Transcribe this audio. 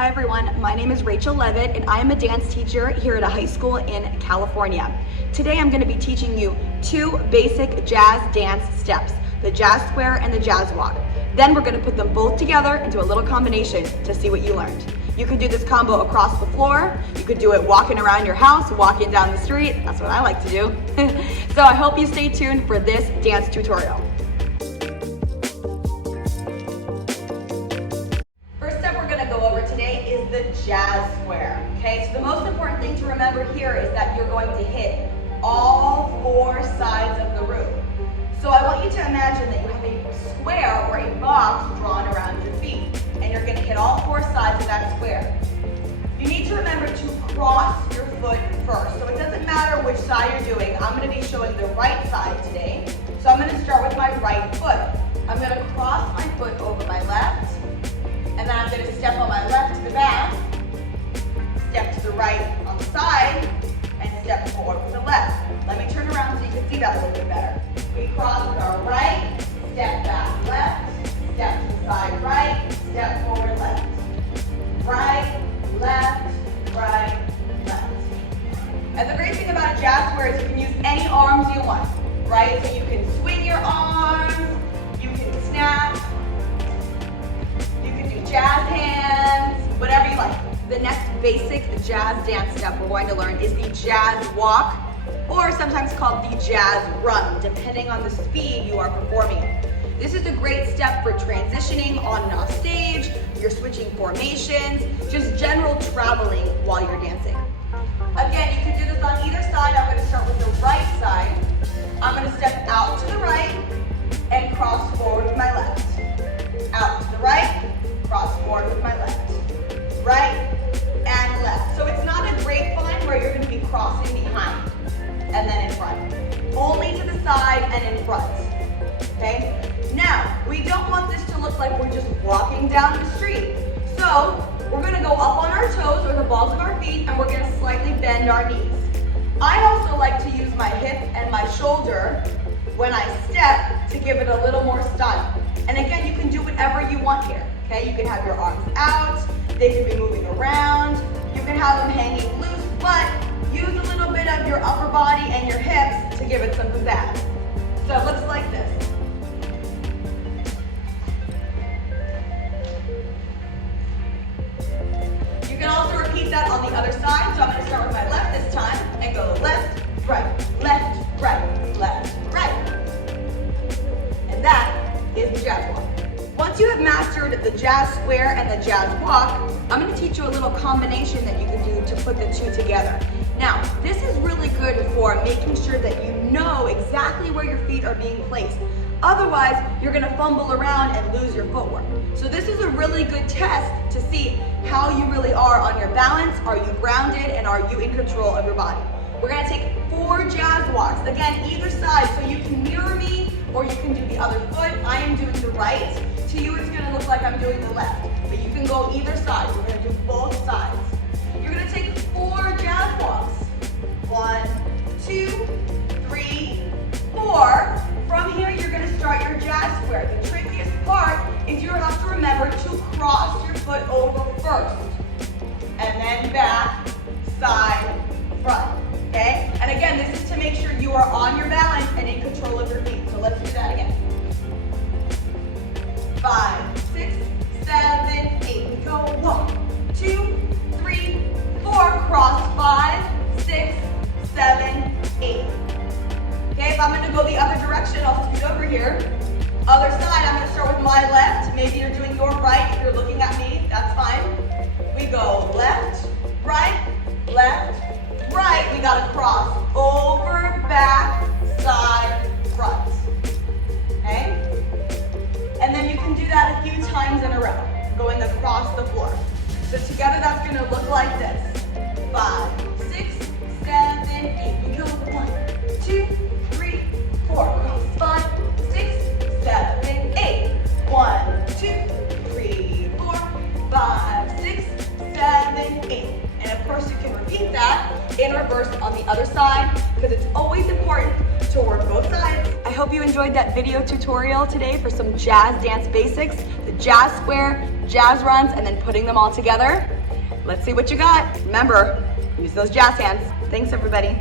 Hi everyone, my name is Rachel Leavitt and I am a dance teacher here at a high school in California. Today I'm going to be teaching you two basic jazz dance steps, the jazz square and the jazz walk. Then we're going to put them both together into a little combination to see what you learned. You can do this combo across the floor, you could do it walking around your house, walking down the street, that's what I like to do. So I hope you stay tuned for this dance tutorial. Is the jazz square. Okay, so the most important thing to remember here is that you're going to hit all four sides of the room. So I want you to imagine that you have a square or a box drawn around your feet, and you're going to hit all four sides of that square. You need to remember to cross your foot first. So it doesn't matter which side you're doing. I'm going to be showing the right side today. So I'm going to start with my right foot. I'm going to cross my foot over my left. And then I'm going to step on my left to the back, step to the right on the side, and step forward with the left. Let me turn around so you can see that a little bit better. We cross with our right, step back left, step to the side right, step forward left. Right, left, right, left. And the great thing about a jazz square is you can use any arms you want, right? So you can swing your arms, you can snap, jazz hands, whatever you like. The next basic jazz dance step we're going to learn is the jazz walk, or sometimes called the jazz run, depending on the speed you are performing it. This is a great step for transitioning on and off stage, you're switching formations, just general traveling while you're dancing. Again, you can do this on either side. I'm going to start with the right side. I'm going to step out to the right and cross forward with my left. Out to the right, cross forward with my left, right and left. So it's not a grapevine where you're going to be crossing behind and then in front. Only to the side and in front. Okay? Now, we don't want this to look like we're just walking down the street. So we're going to go up on our toes or the balls of our feet and we're going to slightly bend our knees. I also like to use my hip and my shoulder when I step to give it a little more style. And again, you can do whatever you want here. Okay, you can have your arms out, they can be moving around, you can have them hanging loose, but use a little bit of your upper body and your hips to give it some pizzazz. So it looks like this. You can also repeat that on the other side, so I'm going to start with my left this time and go left, right, left, right, left, right. And that is the jazz walk. Once you have mastered the jazz square and the jazz walk, I'm going to teach you a little combination that you can do to put the two together. Now, this is really good for making sure that you know exactly where your feet are being placed. Otherwise, you're going to fumble around and lose your footwork. So this is a really good test to see how you really are on your balance, are you grounded, and are you in control of your body. We're going to take 4 jazz walks, again, either side, so you can mirror me or you can do the other foot. I am doing the right. To you, it's going to look like I'm doing the left, but you can go either side. We're going to do both sides. You're going to take 4 jazz walks. 1, 2, 3, 4. From here, you're going to start your jazz square. The trickiest part is you have to remember to cross your foot over first, and then back, side, front. Okay? And again, this is to make sure you are on your balance and in control of your feet. So let's do that again. 5, 6, 7, 8. We go 1, 2, 3, 4. Cross 5, 6, 7, 8. Okay, if I'm going to go the other direction, I'll scoot over here. Other side, I'm going to start with my left. Maybe you're doing your right. If you're looking at me, that's fine. We go left, right, right. We got to cross over, back, side, front. Okay? And then you can do that a few times in a row, going across the floor. So together that's going to look like this. 5, 6, 7, 8. We go 1, 2, 3, 4. Cross 5, 6, 7, 8. 1, 2, 3, 4, 5, 6, 7, 8. And of course you can repeat that in reverse on the other side because it's always important to work both sides. I hope you enjoyed that video tutorial today for some jazz dance basics, the jazz square, jazz runs, and then putting them all together. Let's see what you got. Remember, use those jazz hands. Thanks, everybody.